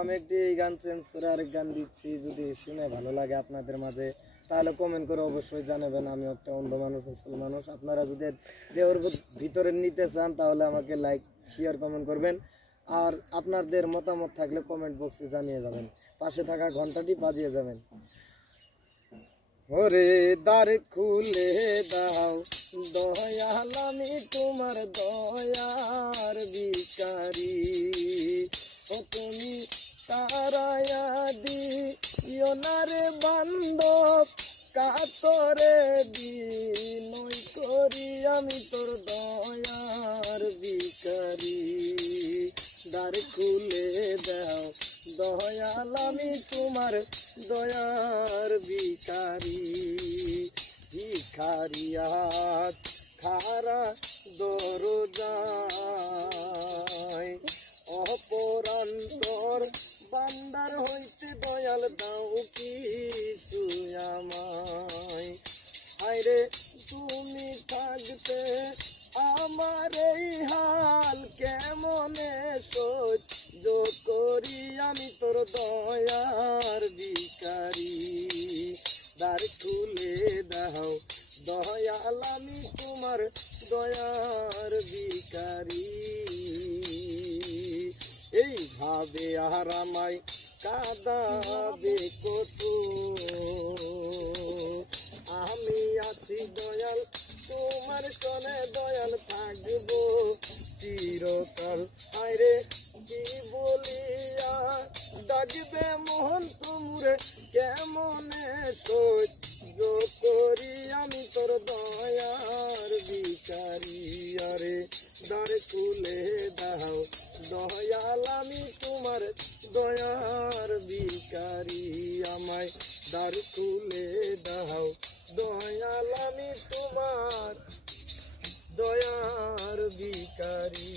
আমি একটি গান চেঞ্জ করে আরেক গান দিচ্ছি, যদি শুনে ভালো লাগে আপনাদের মাঝে তাহলে কমেন্ট করে অবশ্যই জানাবেন। আমি একটা অন্ধ মানুষ, মুসল মানুষ। আপনারা যদি দেওয়ার ভিতরে নিতে চান তাহলে আমাকে লাইক শেয়ার কমেন্ট করবেন, আর আপনাদের মতামত থাকলে কমেন্ট বক্সে জানিয়ে যাবেন, পাশে থাকা ঘন্টাটি বাজিয়ে যাবেন। ওরে দ্বার খুলে দাও দয়াল, আমি তোমার দয়ার ভিখারি। ও তুমি তারায়া দিও না রে বান্ধব, কাতরে বিনয় করি আমি তোর দয়ার ভিখারি। দ্বার খুলে দাও দয়াল, আমি তোমার দয়ার ভিখারি। ভিখারিয়াত খারা দরজায়, অপরান্তর বান্দার হইতে দয়াল দাও কিছু আমায়। হায়রে তুমি থাকতে আমার এই হাল, কেমনে সহ্য করি আমি তোর দয়ার ভিখারি। দ্বার খুলে দাও দয়াল, আমি তোমার দয়ার ভিখারি। এইভাবে আর আমায় কাঁদাবে কত, আমি আছি দয়াল তোমার সনে, দয়াল থাকবো চিরকাল। আরে কি বলিয়া ডাকবে মোহন তুমরে, কেমনে সহ্য করি আমি তোর দয়ার ভিখারি। আরে দ্বার খুলে দাও দয়াল, আমি তোমার দয়ার ভিখারি। আমায় দ্বার খুলে দাও দয়াল, আমি তোমার দয়ার ভিখারি।